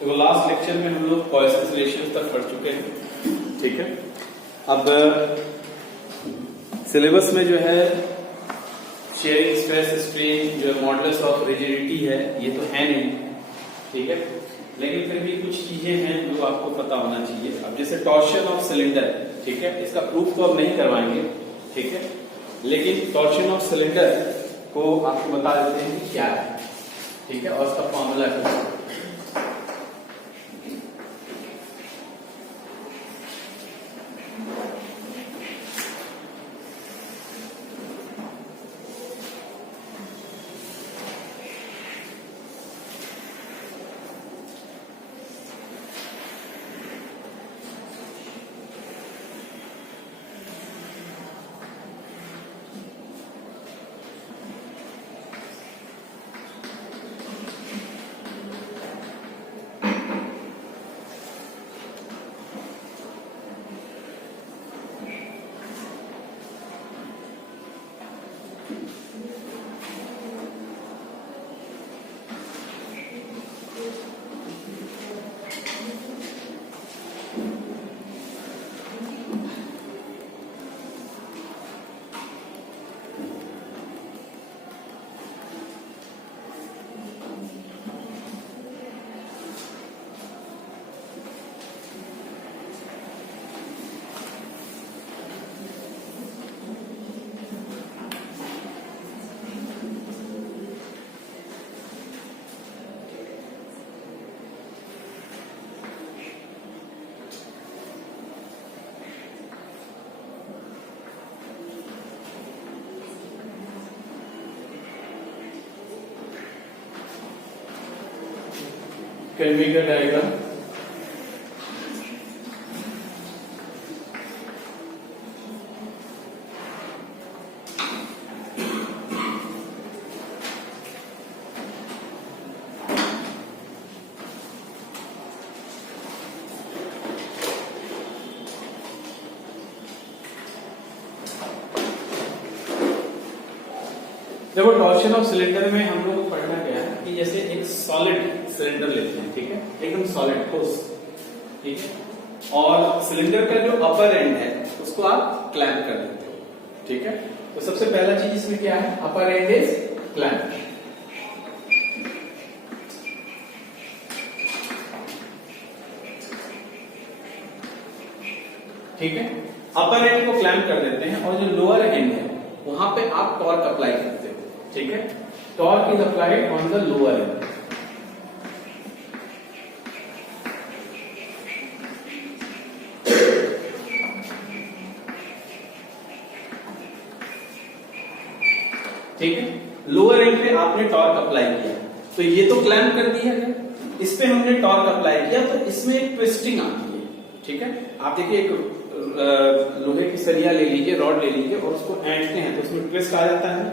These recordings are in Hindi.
तो लास्ट लेक्चर में हम लोग पॉइसन रिलेशंस तक पढ़ चुके हैं, ठीक है। अब सिलेबस में जो है शेयरिंग स्ट्रेस स्ट्रेन जो मॉडुलस ऑफ रिजिडिटी है ये तो है नहीं, ठीक है, लेकिन फिर भी कुछ चीजें हैं जो आपको पता होना चाहिए। अब जैसे टॉर्शन ऑफ सिलेंडर, ठीक है, इसका प्रूफ तो अब नहीं करवाएंगे, ठीक है, लेकिन टॉर्शन ऑफ सिलेंडर को आपको बता देते हैं कि क्या है, ठीक है, और उसका फॉर्मूला क्या है। Can we get diagram? देखो टॉर्शन ऑफ सिलेंडर में हम लोग को पढ़ना क्या है कि जैसे एक सॉलिड सिलेंडर लेते हैं, ठीक है, एकदम सॉलिड ठोस, ठीक है, और सिलेंडर का जो अपर एंड है उसको आप क्लैंप कर देते हो, ठीक है। तो सबसे पहला चीज इसमें क्या है, अपर एंड इज क्लैंप, ठीक है, अपर एंड को क्लैंप कर देते हैं और जो लोअर एंड है वहां पे आप टॉर्क अप्लाई करते हो, ठीक है। Torque is applied on the lower and, ठीक है। लोअर एंड पे आपने टॉर्क अप्लाई किया तो ये तो क्लैंप कर दिया है, इस पे हमने टॉर्क अप्लाई किया तो इसमें एक ट्विस्टिंग आती है, ठीक है। आप देखिए एक लोहे की सरिया ले लीजिए, रॉड ले लीजिए और उसको ऐंठते हैं तो उसमें ट्विस्ट आ जाता है,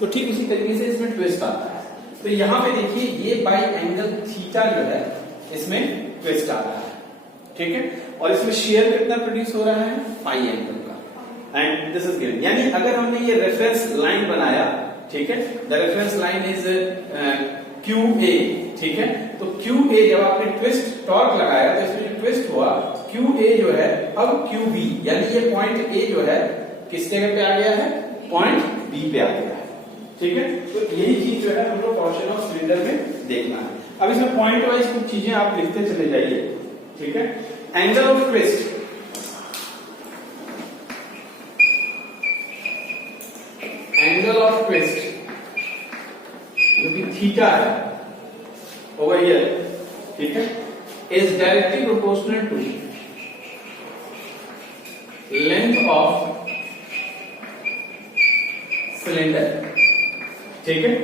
तो ठीक उसी तरीके से इसमें ट्विस्ट आता है। तो यहां पे देखिए ये बाई एंगल थीटा जो है इसमें ट्विस्ट आ रहा है, ठीक है, और इसमें शेयर कितना प्रोड्यूस हो रहा है, पाई एंगल का, एंड दिस इज गिवन। यानी अगर हमने ये रेफरेंस लाइन बनाया, ठीक है, the reference line is QA, ठीक है, तो QA जब आपने ट्विस्ट टॉर्क लगाया तो इसमें जो ट्विस्ट हुआ QA जो है अब QB, यानी ये पॉइंट A जो है किस जगह पे आ गया है, पॉइंट B पे आ गया है, ठीक है। तो यही चीज जो है हम लोग टॉर्शन ऑफ सिलेंडर में देखना है। अब इसमें पॉइंट वाइज कुछ चीजें आप लिखते चले जाइए, ठीक है। Angle of twist, angle of twist जो कि थीटा है ओवर हियर, ठीक है, is directly proportional to length of cylinder, ठीक है।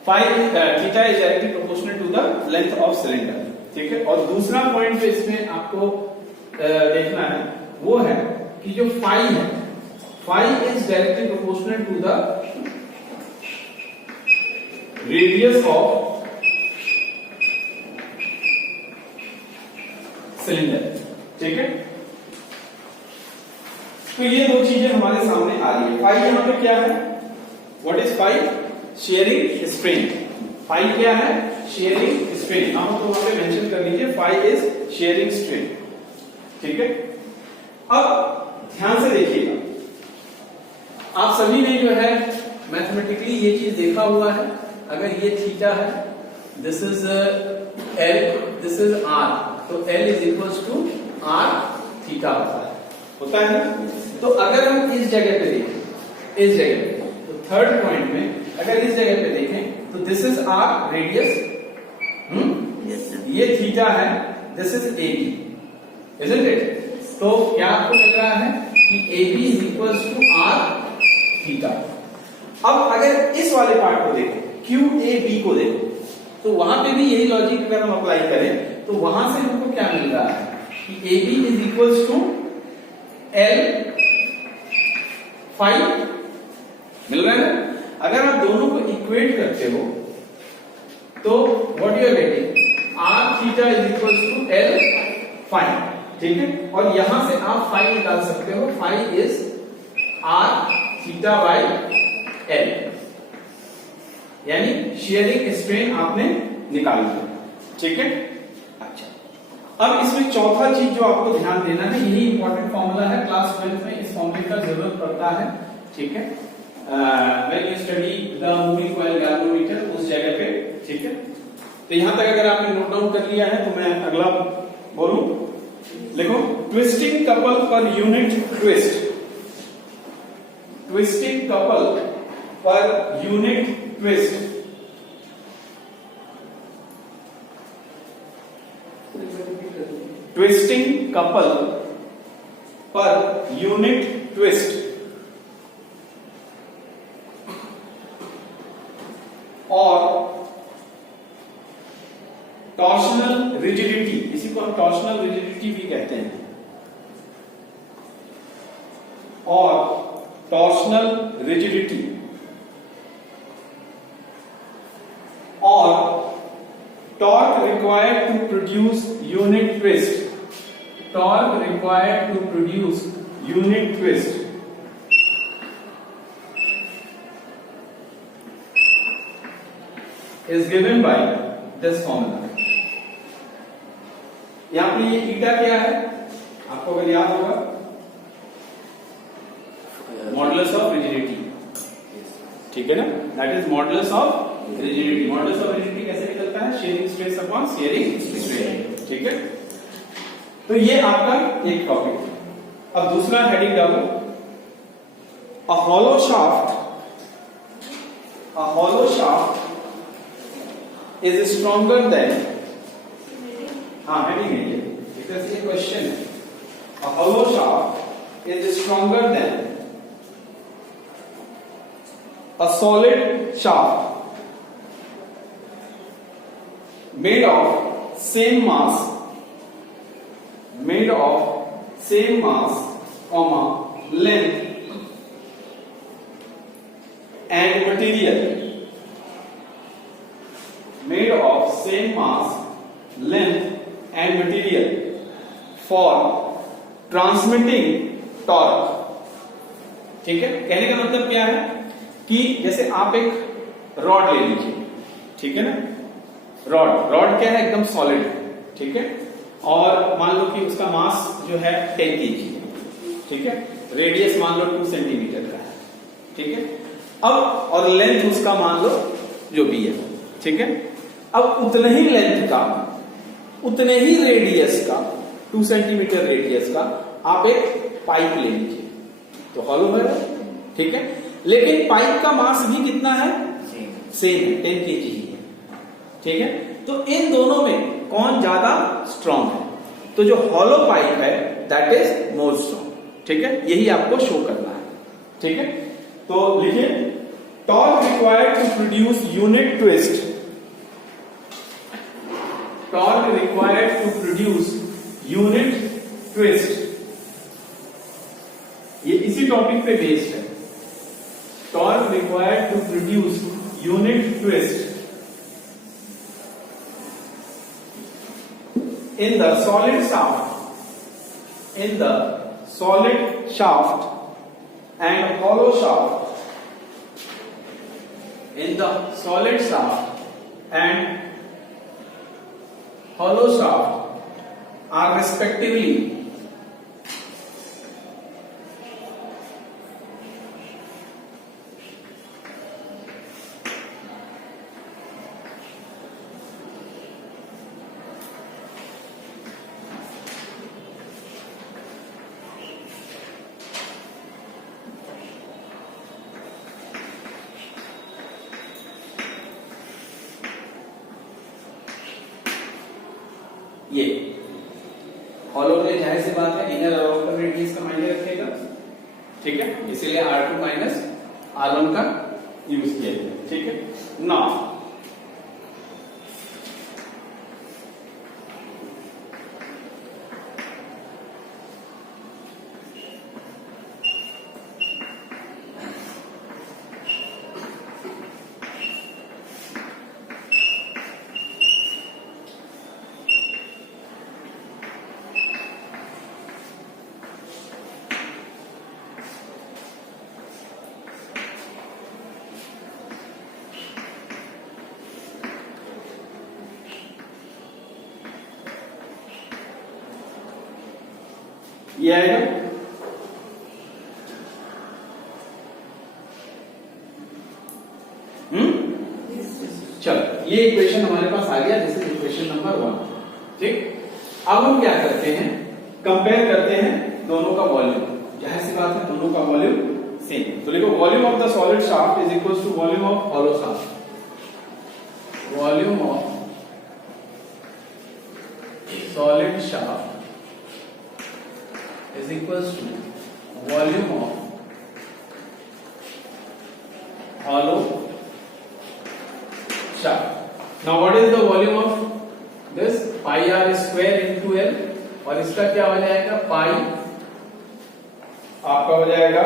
Theta is directly proportional to the length of cylinder, ठीक है। और दूसरा पॉइंट जो इसमें आपको देखना है वो है कि जो फाई है, phi is directly proportional to the radius of cylinder, ठीक है। तो ये दो चीजें हमारे सामने आ रही है। फाई यहां पे क्या है, what is phi, shearing strain, phi क्या है? Shearing strain. हम तो वहां पे मेंशन कर लीजिए फाई इज शेयरिंग स्ट्रेन। ठीक है, अब ध्यान से देखिएगा, आप सभी ने जो है मैथमेटिकली ये चीज देखा हुआ है। अगर ये थीटा है, this is L, this is R, तो L is equals to R theta होता है ना? तो अगर हम इस जगह पे देखें, इस जगह पे, तो थर्ड पॉइंट में अगर इस जगह पे देखें तो दिस इज आर रेडियस, ये थीटा है, this is A B, isn't it? तो क्या आपको लग रहा है कि A B is equals to R theta. अब अगर इस वाले पार्ट को देखो, क्यू ए बी को देखो, तो वहां पे भी यही लॉजिक अगर हम अप्लाई करें तो वहां से हमको क्या मिल रहा है कि A B is equals to L phi मिल रहा है ना? अगर आप दोनों को इक्वेट करते हो तो what you are getting, R theta is equals to L phi. ठीक है, और यहां से आप फाई निकाल सकते हो, phi is R theta by L, यानी शेयरिंग स्ट्रेन आपने निकाल लिया। ठीक है, अच्छा, अब इसमें चौथा चीज जो आपको ध्यान देना है, यही इंपॉर्टेंट फॉर्मूला है, क्लास 12 में इस फॉर्मूले का जरूरत पड़ता है। ठीक है, when you study the moving coil galvanometer, उस जगह पे। ठीक है, तो यहां तक अगर आपने नोट डाउन कर लिया है तो मैं अगला बोलूं, देखो, twisting couple per unit twist, twisting couple per unit twist, twisting couple per unit twist और टॉर्शनल रिजिडिटी, इसी को हम टॉर्शनल रिजिडिटी भी कहते हैं, और टॉर्शनल रिजिडिटी और torque required to produce unit twist, torque required to produce unit twist is given by this formula। यहां पे ये थीटा क्या है आपको अगर याद होगा, मॉडुलस ऑफ रिजिडिटी। ठीक है ना, that is modulus of rigidity. Modulus of rigidity कैसे निकलता है? Sharing stress upon sharing strain. ठीक है, तो ये आपका एक टॉपिक। अब दूसरा हेडिंग डालो, a hollow shaft, a hollow shaft is stronger than, heading है ये, it is a question, a hollow shaft is stronger than a solid shaft made of same mass, made of same mass, comma, length and material, made of same mass, length and material for transmitting torque। ठीक है, कहने का मतलब क्या है कि जैसे आप एक रॉड ले लीजिए, ठीक है ना, रॉड क्या है? एकदम सॉलिड है। ठीक है, और मान लो कि उसका मास जो है 10 kg है। ठीक है, रेडियस मान लो 2 सेंटीमीटर का है। ठीक है, अब और लेंथ उसका मान लो जो भी है। ठीक है, अब उतने ही लेंथ का, उतने ही रेडियस का, 2 सेंटीमीटर रेडियस का आप एक पाइप ले लीजिए, तो हॉलो है। ठीक है, लेकिन पाइप का मास भी कितना है? सेम है, 10 kg ही है। ठीक है, तो इन दोनों में कौन ज्यादा स्ट्रांग है? तो जो हॉलो पाइप है दैट इज मोर स्ट्रांग। ठीक है, यही आपको शो करना है। ठीक है, तो लिखिए, torque required to produce unit twist, torque required to produce unit twist, ये इसी टॉपिक पे बेस्ड है। torque required to produce unit twist in the solid shaft, in the solid shaft and hollow shaft, in the solid shaft hollow shaft are respectively ये हॉलो में जाहिर सी बात है इनर और आउटर रेडियस का मायने रखेगा, ठीक है, इसीलिए R2 माइनस R1 का यूज किया गया, ठीक है। नाउ ये आएगा, चलो ये इक्वेशन हमारे पास आ गया, दिस इज इक्वेशन नंबर 1, ठीक। अब हम क्या करते हैं, कंपेयर करते हैं दोनों का वॉल्यूम, जाहिर सी बात है दोनों का वॉल्यूम सेम, तो लिखो volume of the solid shaft is equal to volume of hollow shaft, volume of solid shaft is equals to volume of hollow shaft. Now what is the volume of this? Pi r square into L, और इसका क्या हो जाएगा, पाई आपका हो जाएगा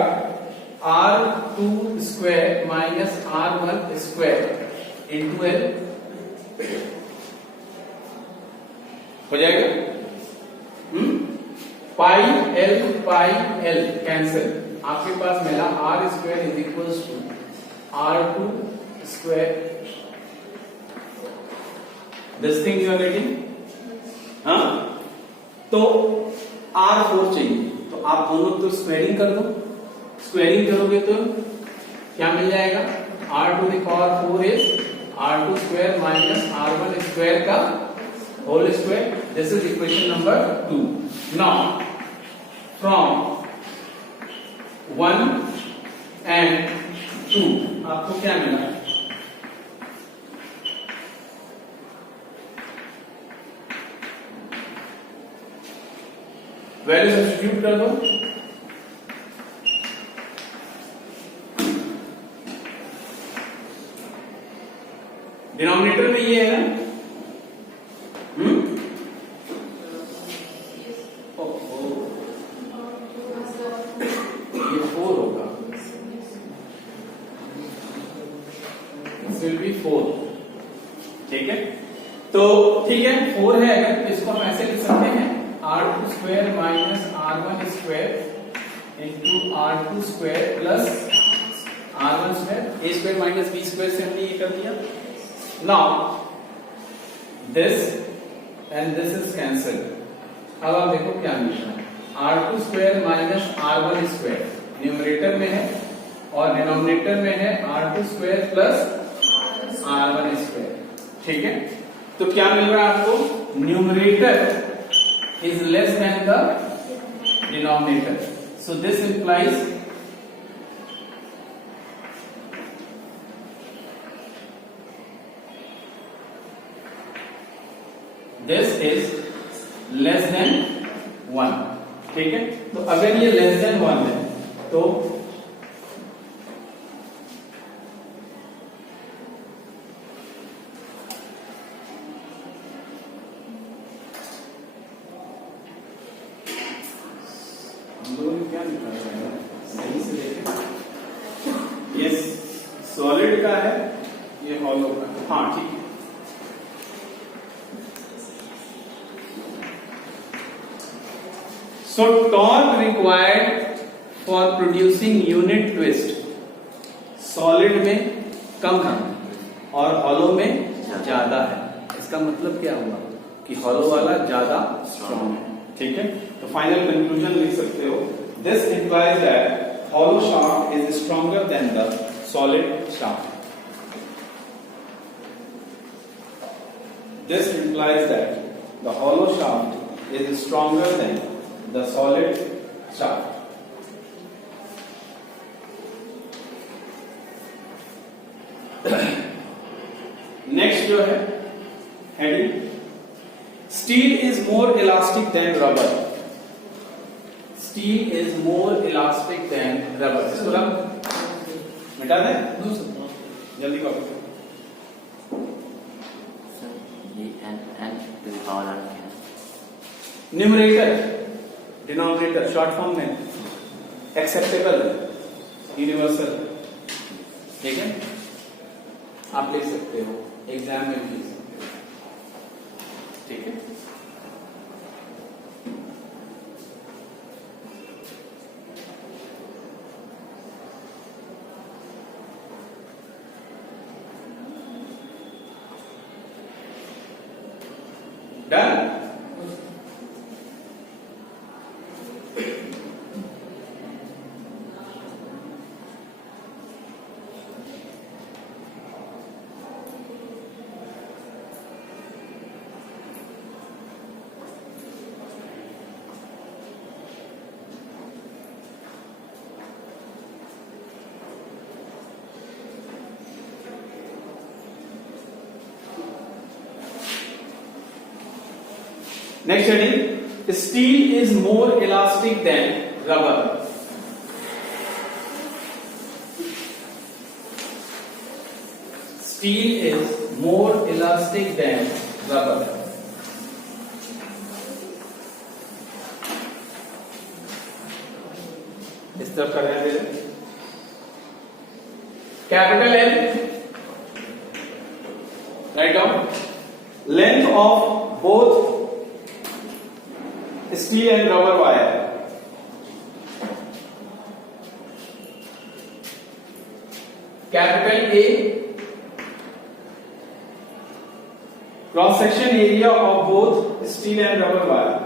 R2 square minus R1 square into L हो जाएगा। पाई एल कैंसिल, आपके पास मिला R square is equals to R2 square, this thing you are getting, हाँ, तो R4 चाहिए, तो आप दोनों तो स्क्वायरिंग कर दो, स्क्वायरिंग करोगे तो क्या मिल जाएगा, R to the power 4 is R2 square minus R1 square का whole square, this is equation number 2। Now from 1 and 2 आपको क्या मिला, वैल्यू सब्स्टिट्यूट कर दो, डिनोमिनेटर में ये है ना, ठीक है, तो ठीक है 4 है अगर, तो इसको हम ऐसे लिख सकते हैं R2 square minus R1 square into R2 square plus R1 square, a square minus b square से हमने ये कर दिया। Now this and this is cancel, अब आप देखो क्या मिलता है, R2 square minus R1 square numerator में है और डिनोमिनेटर में है R2 square plus R1 square, ठीक है, तो क्या मिल रहा है आपको, numerator is less than the denominator, so this implies this is less than 1, ठीक है, तो अगर ये लेस देन 1 है तो क्या निकाल रहे हैं, सही से देखें, ये सॉलिड का है, ये हॉलो का, हाँ ठीक है। So torque required for producing unit twist solid में कम है और हॉलो में ज्यादा है, इसका मतलब क्या हुआ, कि हॉलो वाला ज्यादा स्ट्रॉन्ग है। ठीक है, तो फाइनल कंक्लूजन लिख सकते हो, this implies that hollow shaft is stronger than the solid shaft. This implies that the hollow shaft is stronger than the solid shaft. Next जो है heading, steel is more elastic than rubber. Steel is more elastic than rubber. इसको मिटा दें, जल्दी करो। न्यूमरेटर डिनोमिनेटर शॉर्ट फॉर्म में एक्सेप्टेबल यूनिवर्सल। ठीक है, आप ले सकते हो एग्जाम में भी। ठीक है, done. Next heading, steel is more elastic than rubber. Steel is more elastic than rubber. इस तरफ कर रहे हैं capital L, write down, length of both steel and rubber wire. Capital A, cross section area of both steel and rubber wire.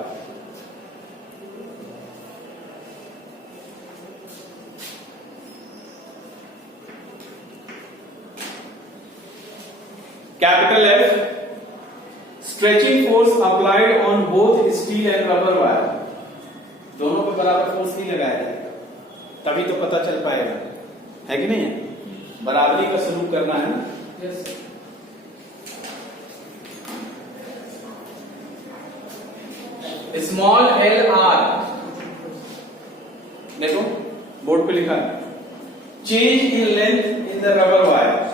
Capital F, stretching force applied on both steel and rubber wire. दोनों पे बराबर फोर्स नहीं लगाया जाएगा, तभी तो पता चल पाएगा, है कि नहीं? बराबरी का सलूक करना है ना। यस। स्मॉल एल आर, देखो बोर्ड पे लिखा है, change in length in the rubber wire.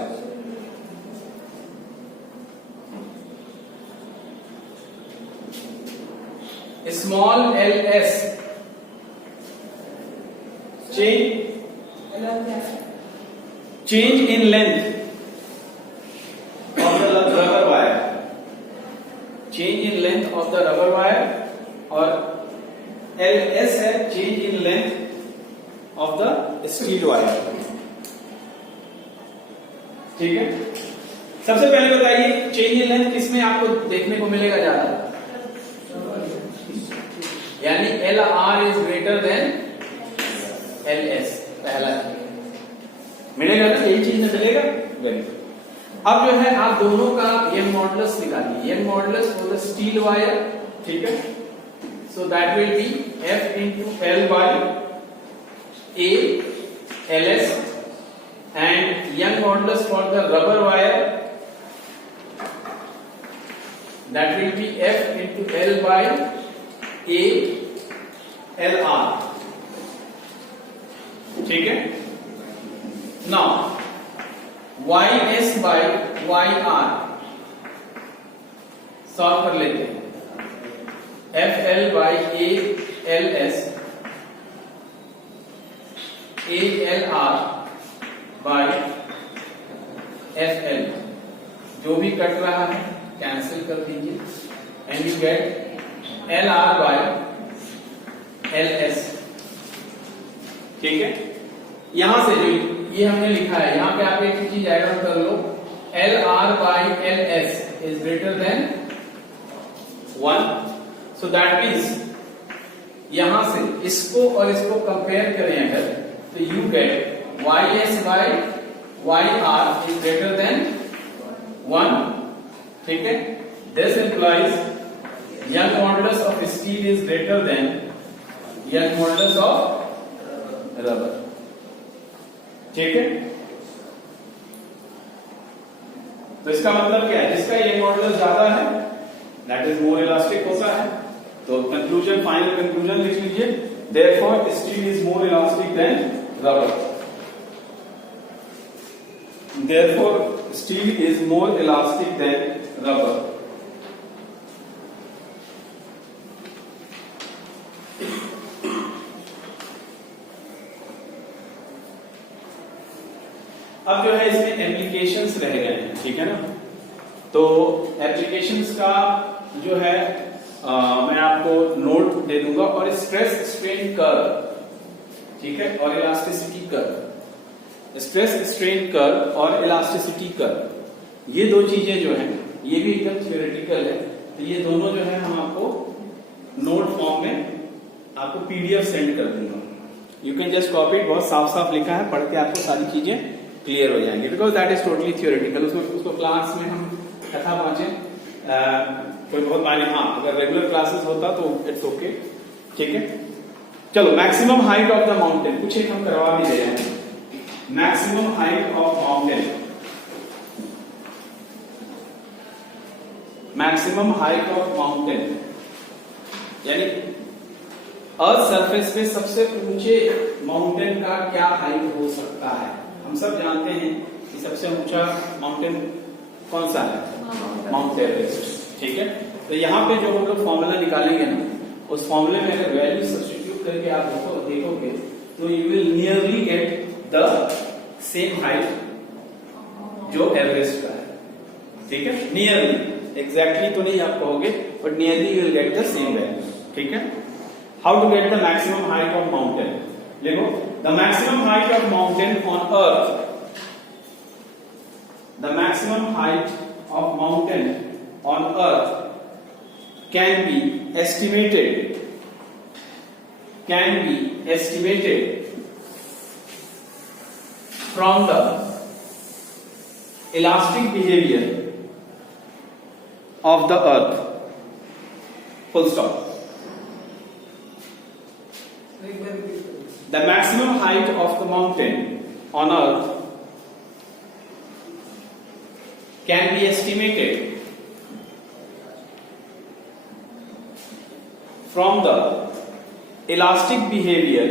Small ls, change in length of the rubber wire, change in length of the rubber wire, और ls है change in length of the steel wire। ठीक है, सबसे पहले बताइए चेंज इन लेंथ किसमें आपको देखने को मिलेगा ज्यादा? यानी L R is greater then L S, पहला मिलेगा ना, यही चीज में मिलेगा। Very good. अब जो है आप दोनों का यंग मॉडुलस निकालिए, young modulus for the steel wire. ठीक है, so that will be F into L by A L S, and young modulus for the rubber wire that will be F into L by A L R. ठीक है, now Y S by Y are solve कर लेते हैं। F L by A L S, A L R by F L, जो भी कट रहा है कैंसिल कर दीजिए, and you get L R by L S. ठीक है, यहां से जो ये हमने लिखा है, यहां पे आप एक चीज ऐड ऑन कर लो, L R by L S is greater than 1. So that means यहां से इसको और इसको कंपेयर करें अगर, तो you get ys by yr is greater than 1. ठीक है? This implies young modulus of steel is greater than young modulus of rubber. ठीक है? तो इसका मतलब क्या है? जिसका ये मॉडुलस ज्यादा है दैट इज मोर इलास्टिक होता है. तो कंक्लूजन, फाइनल कंक्लूजन लिख लीजिए. Therefore steel is more elastic than rubber. Therefore steel is more elastic than rubber. अब जो है इसमें एप्लीकेशंस रह गए हैं. ठीक है ना? तो एप्लीकेशंस का जो है मैं आपको नोट दे दूंगा. और स्ट्रेस स्ट्रेन कर्व, ठीक है, और elasticity curve. Stress strain curve और इलास्टिसिटी कर्व, ये दो चीजें जो हैं ये भी एकदम थ्योरेटिकल है. तो ये दोनों जो है हम आपको नोट फॉर्म में आपको पीडीएफ सेंड कर दूंगा. You can just copy it. बहुत साफ साफ लिखा है, पढ़ के आपको सारी चीजें क्लियर हो जाएंगे. Because that is totally theoretical. उसमें उसको क्लास में हम कथा पहुंचे कोई बहुत मायने. हाँ, अगर रेगुलर क्लासेस होता तो इट्स ओके. ठीक है, चलो. Maximum height of the mountain कुछ एक हम करवा भी दे रहे हैं. Maximum height of mountain, maximum height of mountain यानी अर्थ सरफेस पे सबसे ऊंचे माउंटेन का क्या हाइट हो सकता है. हम सब जानते हैं कि सबसे ऊंचा माउंटेन कौन सा है? Mount Everest. ठीक है, तो यहाँ पे जो हम लोग फॉर्मूला निकालेंगे ना, उस फॉर्मूले में अगर वैल्यू सब्स्टिट्यूट करके आप देखोगे तो you will nearly gate the same height जो एवरेस्ट का है. ठीक है, नियरली, एग्जैक्टली तो नहीं आप कहोगे, but nearly you will get the same value. ठीक है. How to get the maximum height of mountain? देखो, the maximum height of mountain on earth, the maximum height of mountain on earth can be estimated from the elastic behavior of the earth. Full stop. The maximum height of the mountain on earth can be estimated from the elastic behavior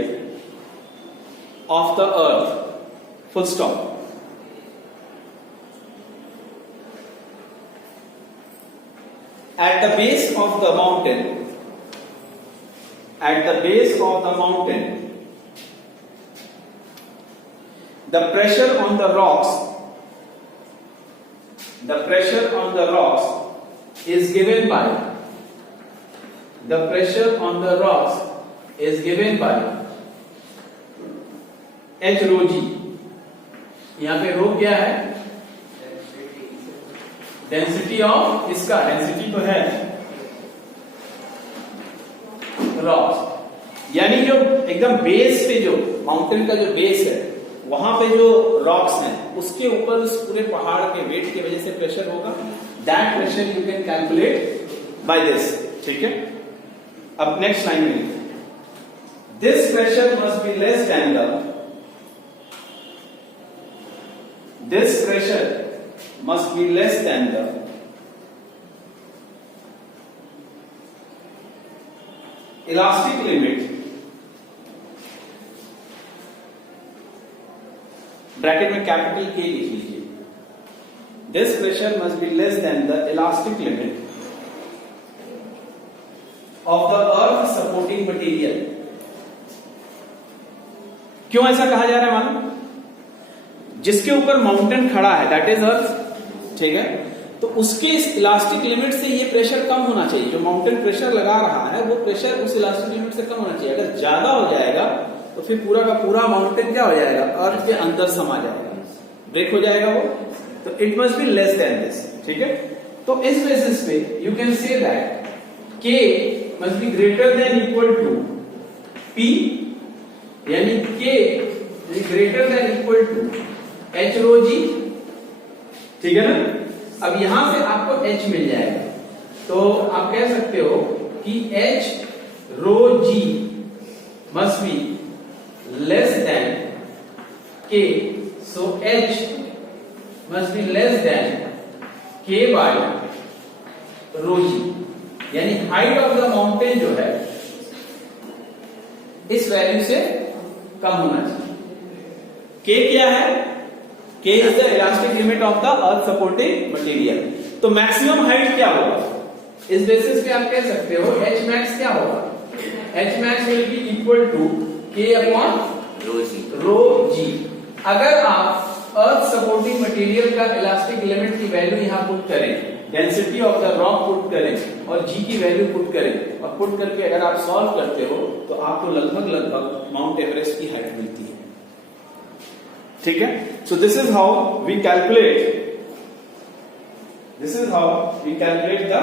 of the earth. Full stop. At the base of the mountain, the pressure on the rocks is given by h rho g. यहां पे रो क्या है? डेंसिटी ऑफ इसका, डेंसिटी तो है रॉक्स. यानी जो एकदम बेस पे, जो माउंटेन का जो बेस है, वहां पे जो रॉक्स हैं उसके ऊपर उस पूरे पहाड़ के वेट की वजह से प्रेशर होगा. That pressure you can calculate by this. ठीक है, अब नेक्स्ट लाइन में this pressure must be less than the elastic limit, bracket में कैपिटल के लिख लीजिए. This pressure must be less than the elastic limit of the earth supporting material. क्यों ऐसा कहा जा रहा है? मालूम? जिसके ऊपर माउंटेन खड़ा है दैट इज अर्थ. ठीक है, तो उसके इस इलास्टिक लिमिट से ये प्रेशर कम होना चाहिए. जो माउंटेन प्रेशर लगा रहा है वो प्रेशर उस इलास्टिक लिमिट से कम होना चाहिए. अगर ज्यादा हो जाएगा तो फिर पूरा का पूरा माउंटेन क्या हो जाएगा? अर्थ के अंदर समा जाएगा, ब्रेक हो जाएगा वो. तो it must be less than this. ठीक है, तो इस बेसिस पे you can say that K must be greater than equal to P, यानी K is greater than equal to H rho G, ठीक है ना। अब यहां से आपको H मिल जाएगा, तो आप कह सकते हो कि H rho G must be less than K, so H must be less than K by rho G, यानी हाइट ऑफ द माउंटेन जो है इस वैल्यू से कम होना चाहिए। K क्या है? K is the elastic limit of the earth supporting material. तो मैक्सिमम हाइट क्या होगा? इस बेसिस पे आप कह सकते हो H max क्या होगा? H max will be equal to K upon rho G। अगर आप अर्थ सपोर्टिंग मटेरियल का इलास्टिक लिमिट की वैल्यू यहां पुट करें, density of the rock put करें और G की वैल्यू पुट करें और पुट करके अगर आप सॉल्व करते हो तो आपको लगभग माउंट एवरेस्ट की हाइट मिलती है, ठीक है। So this is how we calculate the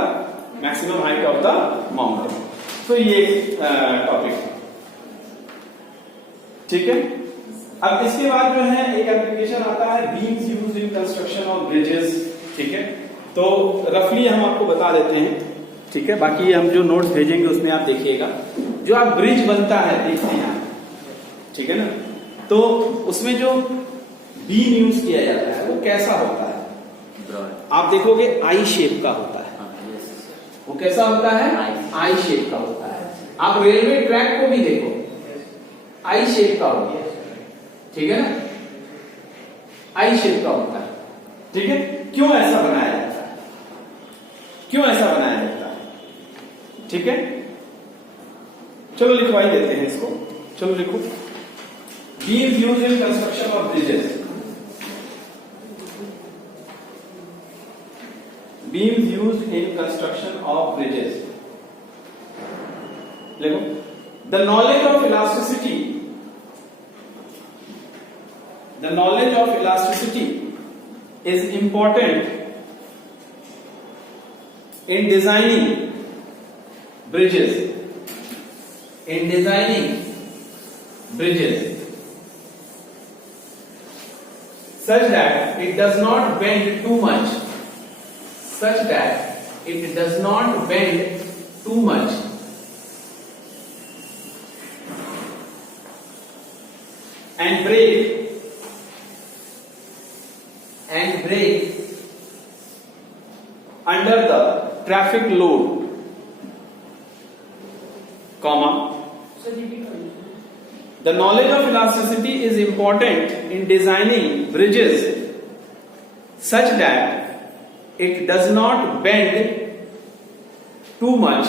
maximum height of the mountain. तो ये टॉपिक है, ठीक है। अब इसके बाद जो है एक एप्लीकेशन आता है beams used in construction of bridges, ठीक है। तो रफली हम आपको बता देते हैं, ठीक है। बाकी हम जो नोट्स भेजेंगे उसमें आप देखिएगा। जो आप ब्रिज बनता है देखते हैं, ठीक है ना, तो उसमें जो बीम यूज किया जाता है वो कैसा होता है? आप देखोगे आई शेप का होता है। वो कैसा होता है? आई शेप का होता है। आप रेलवे ट्रैक को भी देखो, आई शेप का होता है, ठीक है ना, आई शेप का होता है, ठीक है। क्यों ऐसा बनाया जाता है? क्यों ऐसा बनाया जाता है, ठीक है। चलो लिखवाई देते हैं इसको, चलो लिखो। Beams used in construction of bridges, beams used in construction of bridges। देखो, the knowledge of elasticity is important in designing bridges, such that it does not bend too much, and break under the traffic load, comma, the knowledge of elasticity is important in designing bridges such that it does not bend too much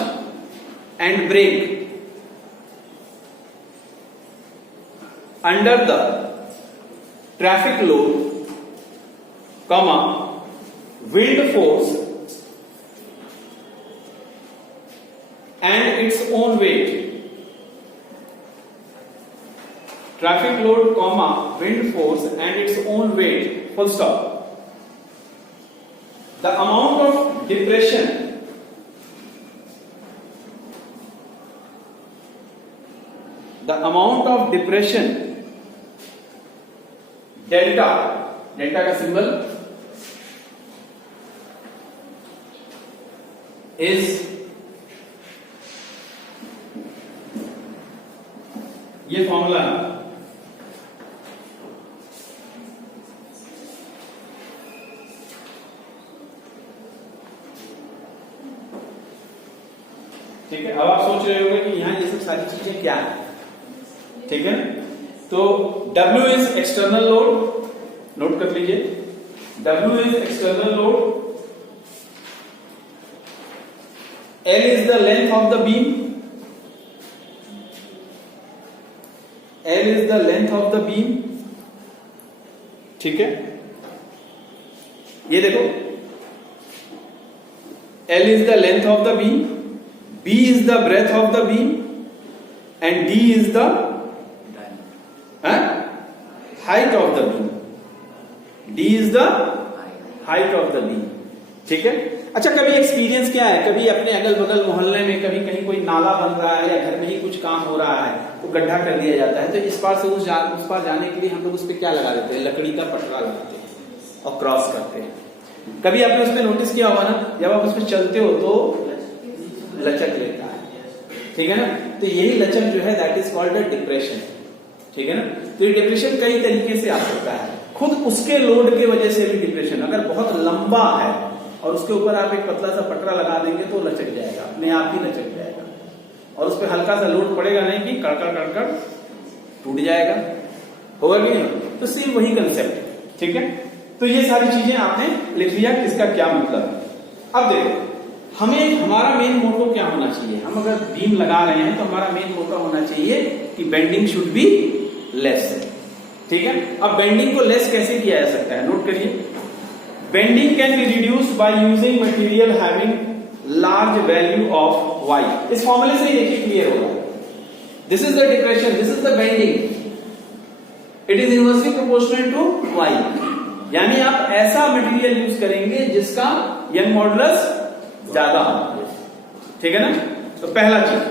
and break under the traffic load, comma, wind force and its own weight, traffic load, comma, wind force and its own weight, full stop. The amount of depression delta का सिंबल is ये फॉर्मूला, ठीक है। अब आप सोच रहे होंगे कि यहाँ ये सब सारी चीजें क्या है, ठीक है। तो W is external load, note कर लीजिए, W is external load, L is the length of the beam, ठीक है। ये देखो, L is the length of the beam, B is the breadth of the beam and D is the height of the beam, D is the height of the beam, ठीक है। अच्छा, कभी एक्सपीरियंस क्या है, कभी अपने अगल बगल मोहल्ले में कभी कहीं कोई नाला बन रहा है या घर में ही कुछ काम हो रहा है तो गड्ढा कर दिया जाता है, तो इस पार से उस पार जाने के लिए हम लोग उस पर क्या लगा देते हैं, लकड़ी का पटरा लगाते हैं और क्रॉस करते हैं। कभी आपने उस पर नोटिस किया होगा ना, जब आप उस पर चलते हो तो लचक लेता है, ठीक है ना। तो यही लचक जो है that is called a depression, ठीक है ना। तो ये डिप्रेशन कई तरीके से आ सकता है, खुद उसके लोड के वजह से भी डिप्रेशन, अगर बहुत लंबा है और उसके ऊपर आप एक पतला सा पटरा लगा देंगे तो लचक जाएगा, अपने आप ही लचक जाएगा, और उस पर हल्का सा लोड पड़ेगा नहीं कि कड़कड़ कड़कड़ टूट जाएगा, होगा कि नहीं। तो सिर्फ वही कंसेप्ट, ठीक है। तो ये सारी चीजें आपने लिख लिया कि इसका क्या मतलब है। अब देखो, हमें हमारा मेन मोटो क्या होना चाहिए, हम अगर बीम लगा रहे हैं तो हमारा मेन मोटो होना चाहिए कि बेंडिंग शुड बी लेस, ठीक है। अब बेंडिंग को लेस कैसे किया जा सकता है, नोट करिए। Bending can be reduced by using material having large value of Y. इस फॉर्मूले से ही देखिए क्लियर होगा। This is the depression, this is the bending, it is inversely proportional to Y. यानी आप ऐसा मटेरियल यूज करेंगे जिसका यंग मॉडुलस ज्यादा हो, ठीक है ना। तो पहला चीज।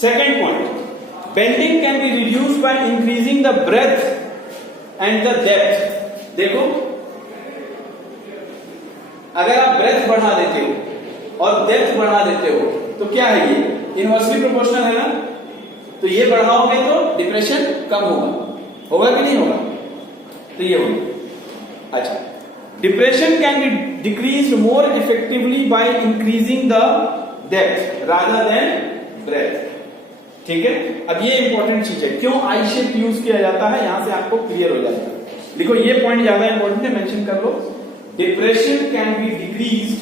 Second point, bending can be reduced by increasing the breadth and the depth. देखो, अगर आप ब्रेथ बढ़ा देते हो और डेप्थ बढ़ा देते हो तो क्या है, ये इनवर्सली प्रोपोर्शनल है ना। तो ये बढ़ाओगे तो डिप्रेशन कम होगा कि नहीं होगा, तो ये होगा। अच्छा, depression can be decreased more effectively by increasing the depth rather than breadth, ठीक है। अब ये इंपॉर्टेंट चीज है, क्यों आई शेप यूज किया जाता है, यहां से आपको क्लियर हो जाएगा। देखो, ये पॉइंट ज्यादा इंपॉर्टेंट है, मेंशन कर लो। Depression can be decreased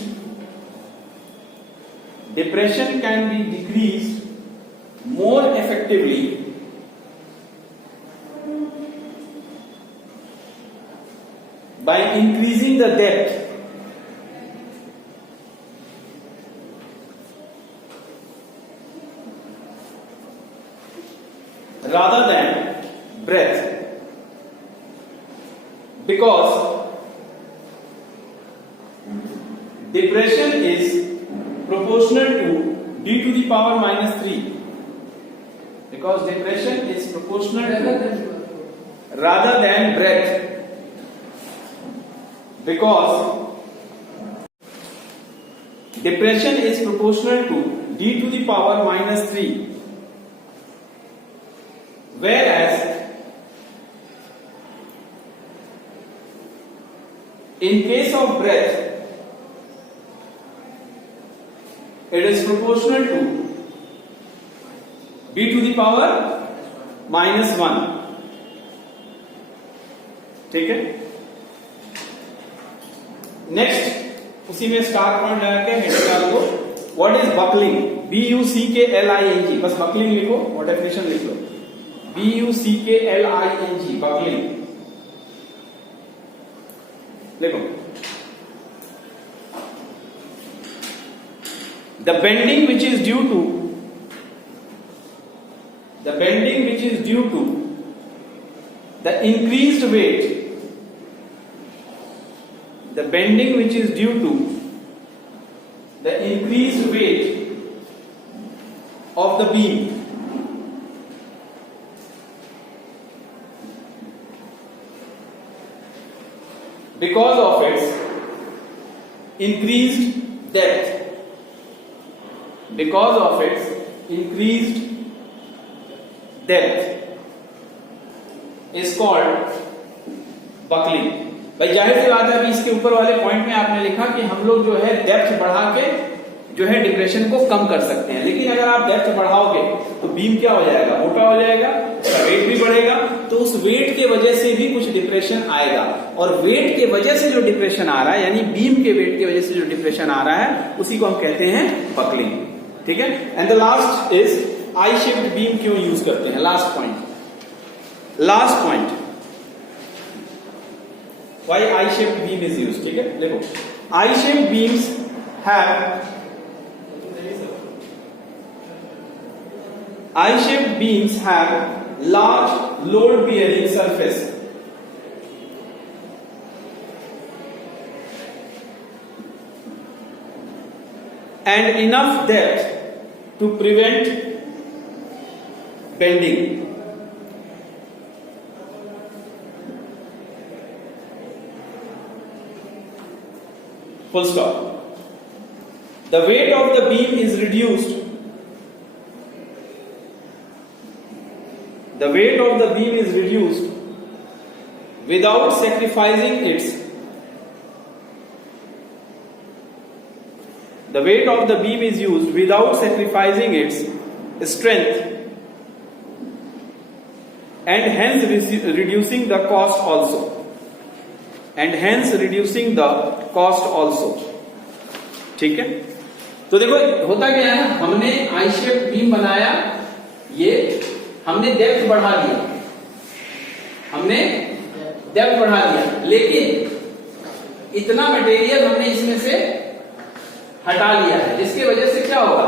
more effectively by increasing the depth rather than breadth, because depression is proportional to d to the power minus 3, because depression is proportional to rather than breadth, because depression is proportional to d to the power minus 3, whereas in case of breadth it is proportional to b to the power minus 1, ठीक है। नेक्स्ट, उसी में स्टार पॉइंट लगा के हेड डाल दो। व्हाट इज बकलिंग, BUCKLING, बस बकलिंग लिखो और डेफिनेशन लिख लो। BUCKLING, बकलिंग देखो। The bending which is due to the increased weight, the bending which is due to the increased weight of the beam because of its increased depth, because of its increased depth is called buckling। भाई जाहिर सी बात है, अभी इसके ऊपर वाले पॉइंट में आपने लिखा कि हम लोग जो है डेप्थ बढ़ा के जो है डिप्रेशन को कम कर सकते हैं, लेकिन अगर आप डेप्थ बढ़ाओगे तो बीम क्या हो जाएगा, मोटा हो जाएगा, उसका वेट भी बढ़ेगा, तो उस वेट के वजह से भी कुछ डिप्रेशन आएगा। और वेट के वजह से जो डिप्रेशन आ रहा है, यानी बीम के वेट की वजह से जो डिप्रेशन आ रहा है, उसी को हम कहते हैं बकलिंग, ठीक है। And the last is I shaped beam क्यों यूज करते हैं, last point why I-shaped beam is used, ठीक है। देखो, I-shaped beams have large load bearing surface, and enough depth to prevent bending. Full stop. The weight of the beam is reduced. The weight of the beam is reduced without sacrificing its. The weight of the beam is used without sacrificing its strength and hence reducing the cost also. And hence reducing the cost also. ठीक है, तो देखो होता क्या है, हमने आई शेप बीम बनाया, ये हमने डेप्थ बढ़ा दिया, हमने डेप्थ बढ़ा दिया, लेकिन इतना मटेरियल हमने इसमें से हटा लिया है, जिसकी वजह से क्या होगा,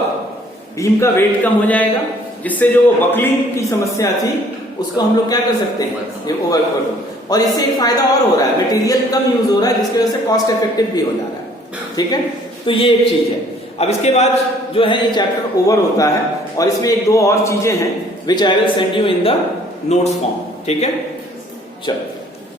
बीम का वेट कम हो जाएगा, जिससे जो बकलिंग की समस्या थी उसको हम लोग क्या कर सकते हैं, ओवरकम। और इससे एक फायदा और हो रहा है, मटेरियल कम यूज हो रहा है, जिसकी वजह से कॉस्ट इफेक्टिव भी हो जा रहा है। ठीक है, तो ये एक चीज है। अब इसके बाद जो है ये चैप्टर ओवर होता है और इसमें एक दो और चीजें हैं which I will send you in the notes form. ठीक है, चलो।